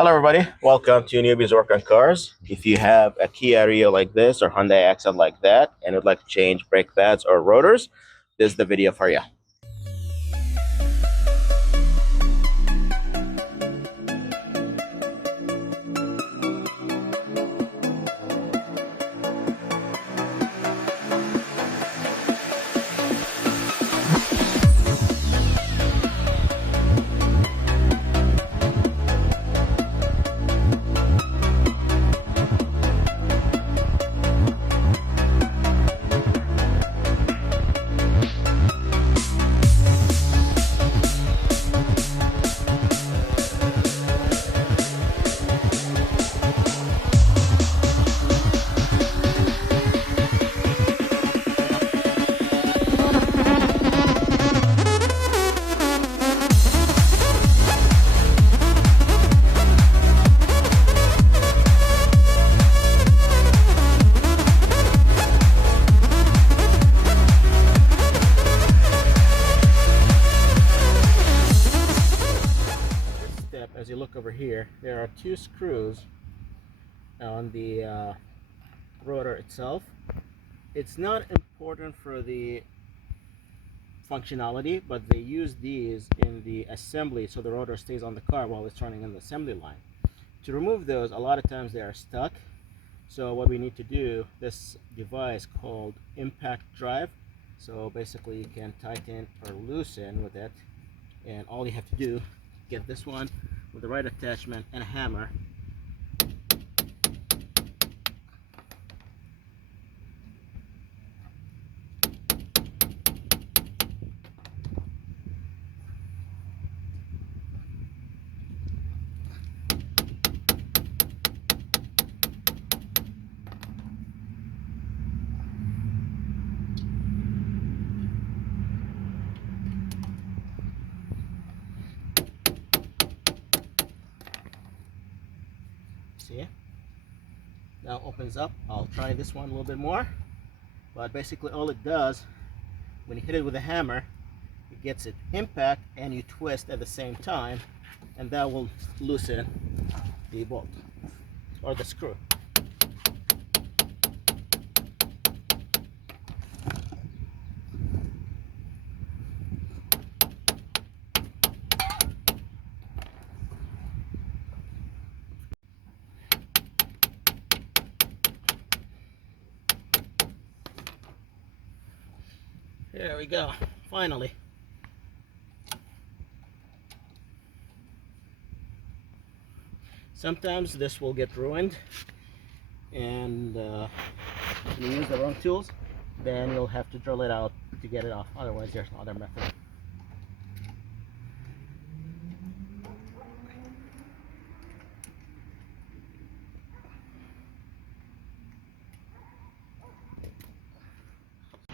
Hello everybody, welcome to Newbies Work on Cars. If you have a Kia Rio like this or Hyundai Accent like that and would like to change brake pads or rotors, this is the video for you. Step, as you look over here, there are two screws on the rotor itself. It's not important for the functionality, but they use these in the assembly so the rotor stays on the car while it's running on the assembly line. To remove those, a lot of times they are stuck. So what we need to do, this device called impact drive. So basically you can tighten or loosen with it, and all you have to do, get this one with the right attachment and a hammer. See, now opens up. I'll try this one a little bit more, but basically all it does, when you hit it with a hammer, it gets it impact and you twist at the same time, and that will loosen the bolt or the screw. There we go, finally. Sometimes this will get ruined, and when you use the wrong tools, then you'll have to drill it out to get it off. Otherwise, there's no other method.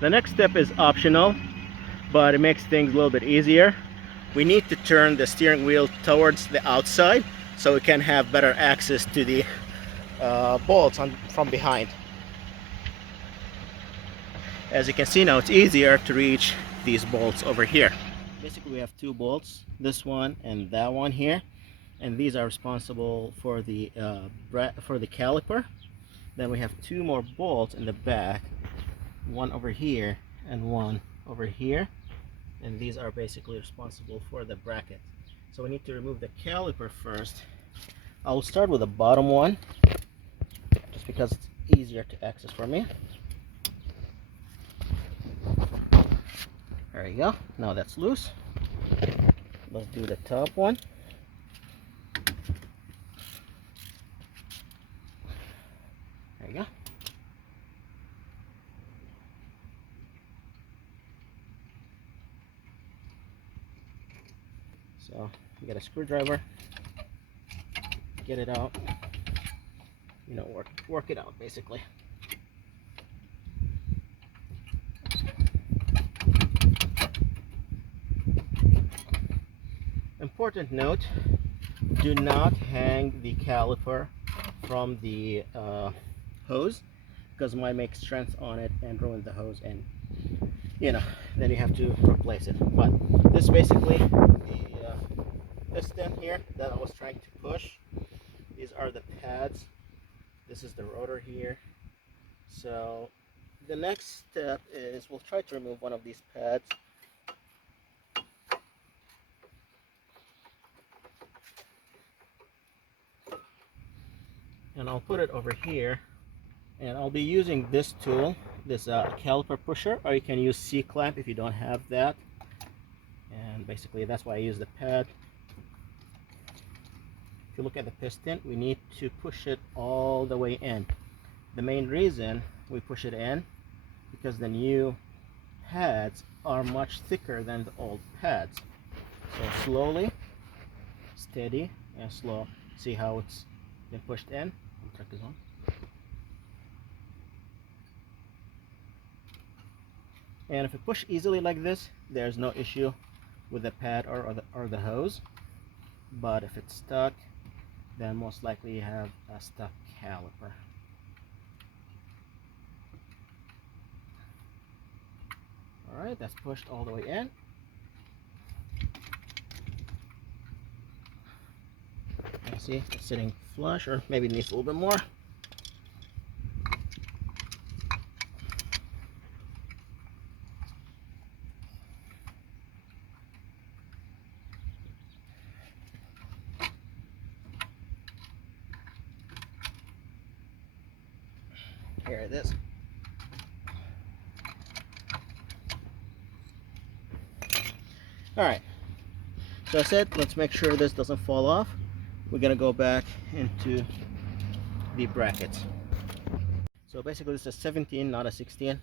The next step is optional, but it makes things a little bit easier. We need to turn the steering wheel towards the outside so we can have better access to the bolts from behind. As you can see now, it's easier to reach these bolts over here. Basically we have two bolts, this one and that one here, and these are responsible for the caliper. Then we have two more bolts in the back, one over here and one over here, and these are basically responsible for the bracket. So we need to remove the caliper first. I'll start with the bottom one just because it's easier to access for me. There you go, now that's loose. Let's do the top one. There you go. So you get a screwdriver, get it out, work it out basically. Important note, do not hang the caliper from the hose, because it might make strength on it and ruin the hose, and then you have to replace it. But this basically, the piston here that I was trying to push, pads. This is the rotor here. So the next step is we'll try to remove one of these pads. And I'll put it over here, and I'll be using this tool, this caliper pusher, or you can use C-clamp if you don't have that. And basically that's why I use the pad. If you look at the piston, we need to push it all the way in. The main reason we push it in because the new pads are much thicker than the old pads. So slowly, steady and slow. See how it's been pushed in? Check this on. And if you push easily like this, there's no issue with the pad or the hose. But if it's stuck, then most likely you have a stuck caliper. Alright, that's pushed all the way in. You see, it's sitting flush, or maybe it needs a little bit more. Here it is. Alright, so I said let's make sure this doesn't fall off. We're gonna go back into the brackets. So basically this is a 17, not a 16.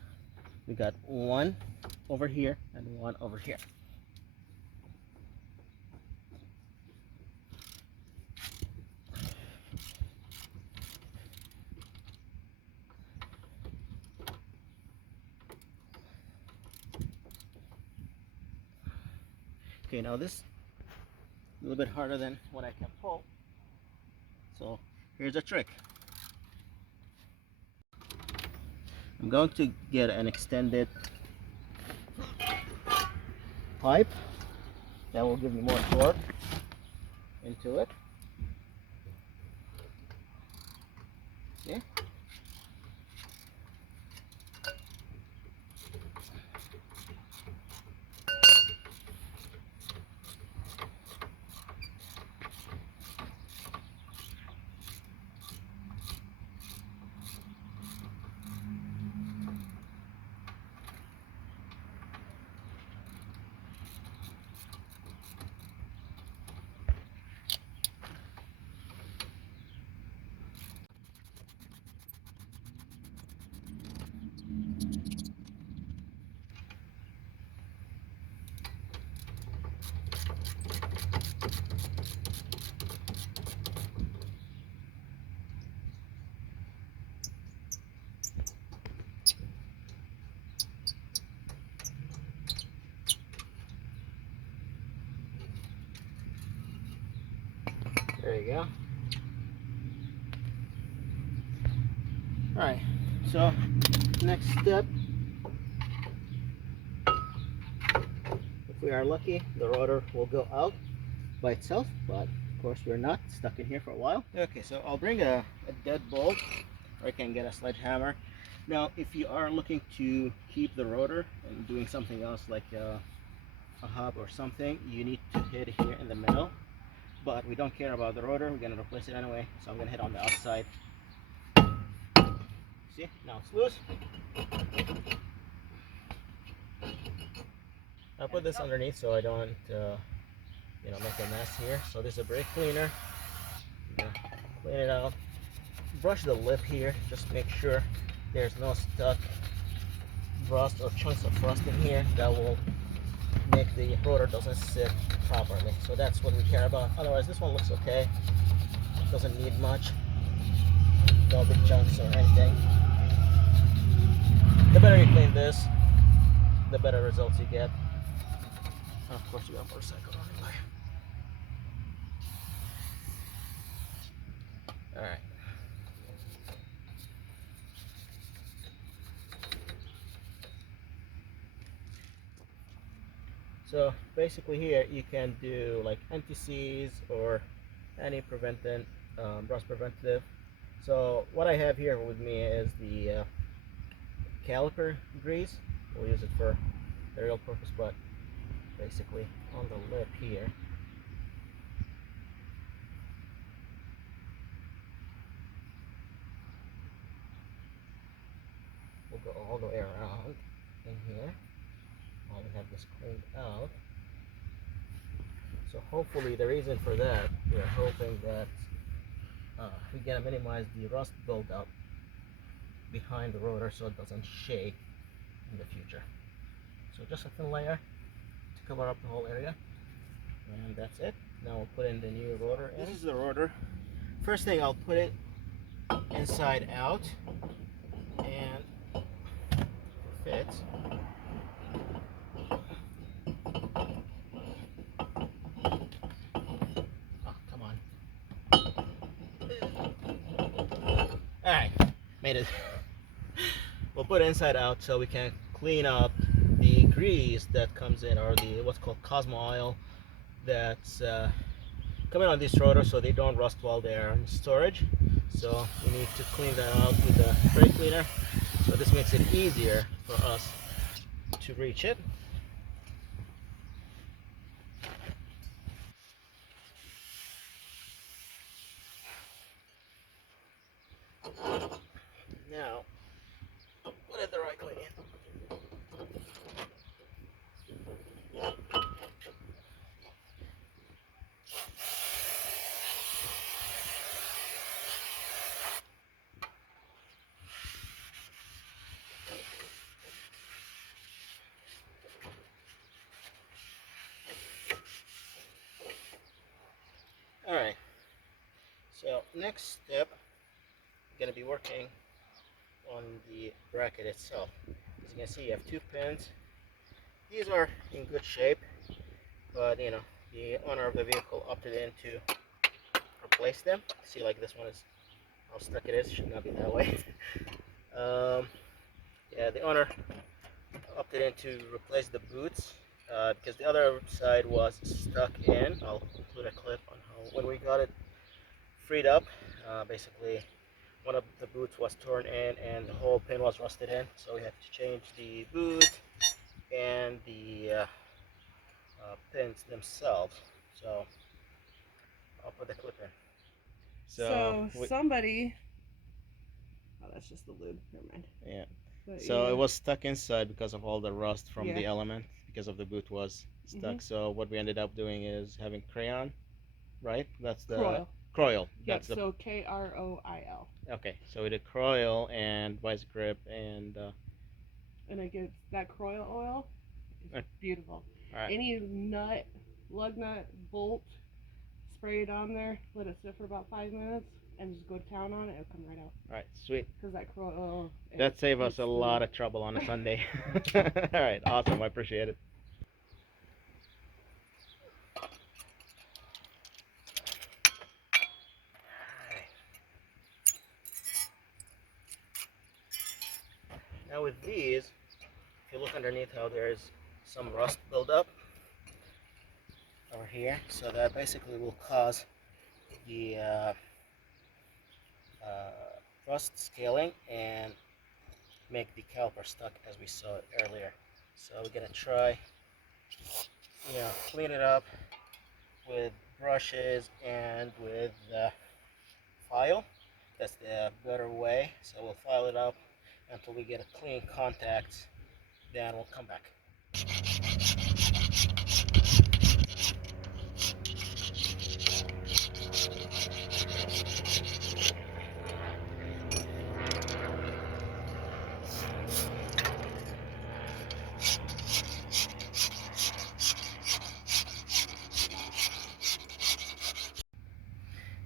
We got one over here and one over here. Okay, now this is a little bit harder than what I can pull. So here's a trick. I'm going to get an extended pipe that will give me more torque into it. See? There you go. Alright, so next step, if we are lucky, the rotor will go out by itself, but of course we're not, stuck in here for a while. Okay, so I'll bring a dead bolt, or I can get a sledgehammer. Now if you are looking to keep the rotor and doing something else like a hub or something, you need to hit here in the middle. But we don't care about the rotor, we're going to replace it anyway, so I'm going to hit on the outside. See, now it's loose. I'll put this underneath so I don't make a mess here. So this is a brake cleaner. Clean it out. Brush the lip here, just make sure there's no stuck rust or chunks of rust in here that will make the rotor doesn't sit properly. So that's what we care about. Otherwise this one looks okay, doesn't need much, no big chunks or anything. The better you clean this, the better results you get. And of course you got a motorcycle running by. Alright. So basically here you can do like NTCs or any rust preventative So what I have here with me is the caliper grease. We'll use it for the real purpose, but basically on the lip here. We'll go all the way around in here. I'll have this cleaned out. So hopefully the reason for that, we're hoping that we're gonna minimize the rust buildup behind the rotor so it doesn't shake in the future. So just a thin layer to cover up the whole area, and that's it. Now we'll put in the new rotor in. This is the rotor. First thing, I'll put it inside out and fit. Oh, come on. Alright, made it. We'll put it inside out so we can clean up the grease that comes in, or the what's called Cosmo oil that's coming on these rotors, so they don't rust while they're in storage. So we need to clean that out with the brake cleaner. So this makes it easier for us to reach it. Now, put it directly in. Alright, so next step, I'm going to be working on the bracket itself. As you can see, you have two pins. These are in good shape, but you know, the owner of the vehicle opted in to replace them. See, like this one is how stuck it is, should not be that way. Yeah, the owner opted in to replace the boots because the other side was stuck in. I'll include a clip on how when we got it freed up. Basically, one of the boots was torn in and the whole pin was rusted in, so we had to change the boot and the pins themselves. So I'll put the clip in. So somebody, oh, that's just the lube. Never mind. Yeah. But So yeah. it was stuck inside because of all the rust from the Yeah. element, because of the boot was stuck. So what we ended up doing is having crayon, right? That's the Croil. croil. Yep. That's the So Kroil. okay. So we did croil and vice grip and And it gets that Kroil oil is beautiful. all right. Any nut, lug nut, bolt, spray it on there, let it sit for about 5 minutes, and just go to town on it. It'll come right out. All right, sweet. Because that Kroil oil. That saved us a lot of trouble on a Sunday. All right, awesome. I appreciate it. Now with these, if you look underneath how there's some rust buildup over here, so that basically will cause the rust scaling and make the caliper stuck as we saw it earlier. So we're gonna try, clean it up with brushes and with file. That's the better way. So we'll file it up until we get a clean contact. Then we'll come back.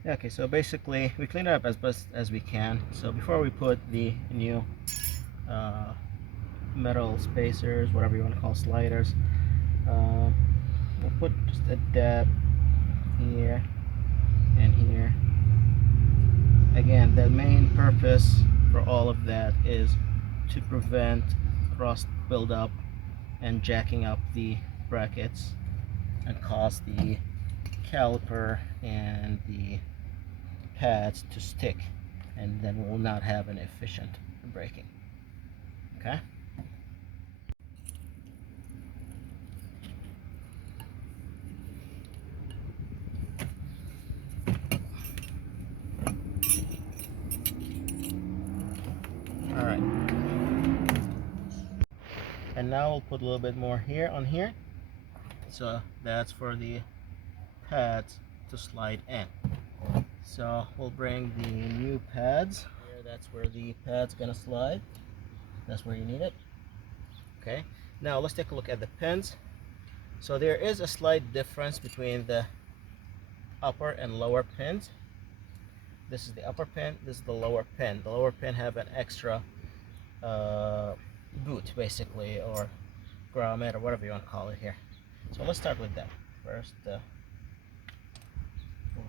Okay, so basically we clean it up as best as we can. So before we put the new uh, metal spacers, whatever you want to call sliders, we'll put just a dab here and here. Again, the main purpose for all of that is to prevent rust buildup and jacking up the brackets and cause the caliper and the pads to stick. and then we will not have an efficient braking. Okay. All right. And now we'll put a little bit more here on here. So that's for the pads to slide in. So we'll bring the new pads here. That's where the pad's gonna slide. That's where you need it. Okay. Now let's take a look at the pins. So there is a slight difference between the upper and lower pins. This is the upper pin, this is the lower pin. The lower pin have an extra boot basically, or grommet, or whatever you want to call it here. So let's start with that. First, we'll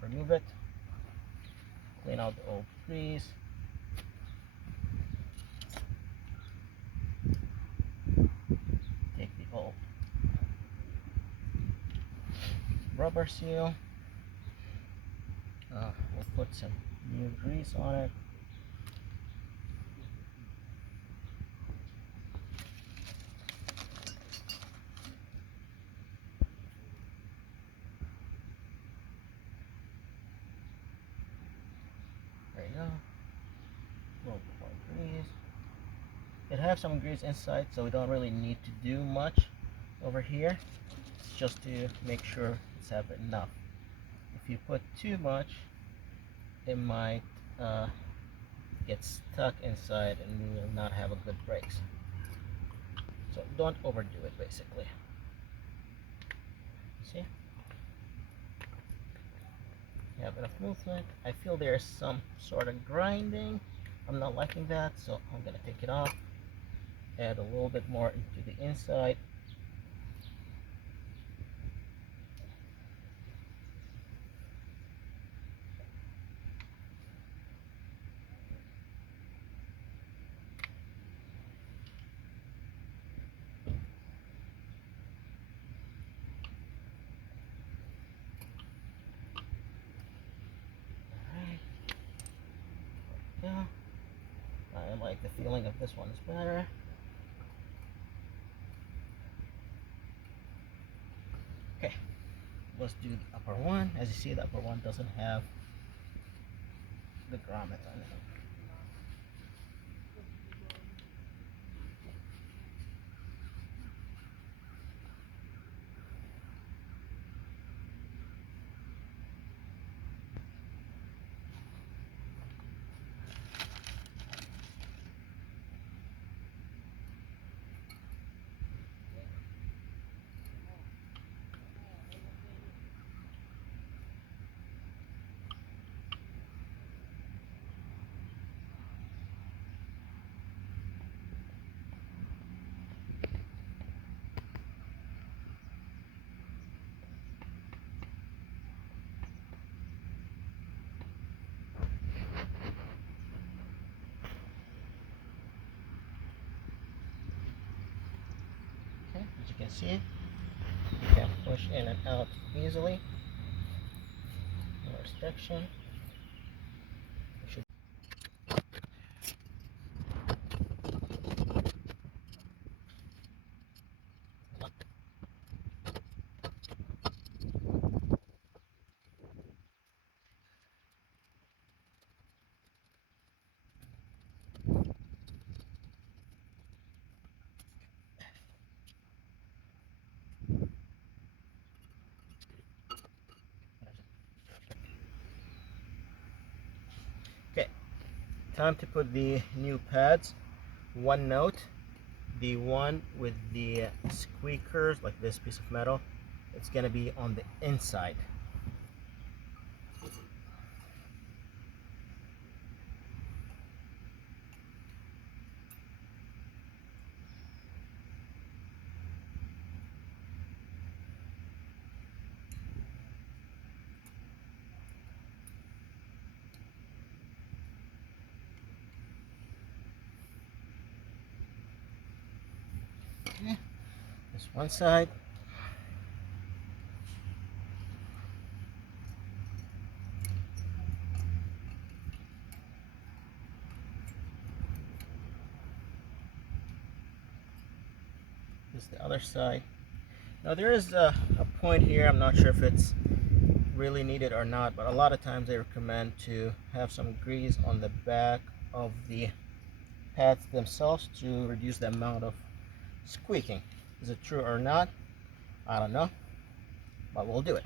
remove it, clean out the old grease. Take the old rubber seal. We'll put some new grease on it. There you go. A little bit more grease. It has some grease inside, so we don't really need to do much over here. It's just to make sure it's have enough. If you put too much, it might get stuck inside and we will not have a good brakes. So don't overdo it basically. See? You have enough movement. I feel there's some sort of grinding. I'm not liking that, so I'm gonna take it off. Add a little bit more into the inside. Yeah, I like the feeling of this one is better. Okay, let's do the upper one. As you see, the upper one doesn't have the grommet on it. Okay, as you can see, you can push in and out easily. No restriction. You should. Okay, time to put the new pads. One note, the one with the squeakers, like this piece of metal, it's gonna be on the inside. Okay, this one side. This is the other side. Now there is a point here, I'm not sure if it's really needed or not, but a lot of times they recommend to have some grease on the back of the pads themselves to reduce the amount of squeaking. Is it true or not? I don't know, but we'll do it.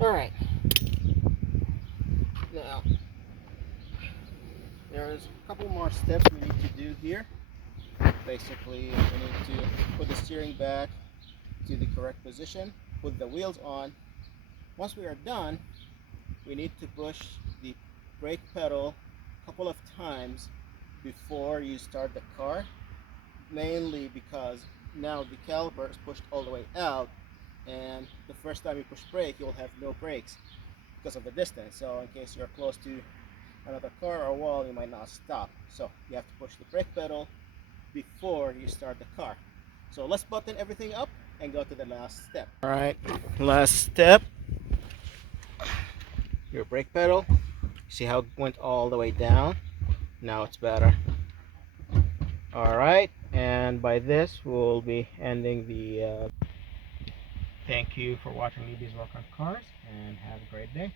All right. Now, there's a couple more steps we need to do here. Basically, we need to put the steering back to the correct position, put the wheels on. Once we are done, we need to push the brake pedal a couple of times before you start the car, mainly because now the caliper is pushed all the way out, and the first time you push brake, you'll have no brakes because of the distance. So in case you're close to another car or wall, you might not stop. So you have to push the brake pedal before you start the car. So let's button everything up and go to the last step. All right, last step. Your brake pedal. See how it went all the way down? Now it's better. All right, and by this we'll be ending the thank you for watching Newbies Work on Cars, and have a great day.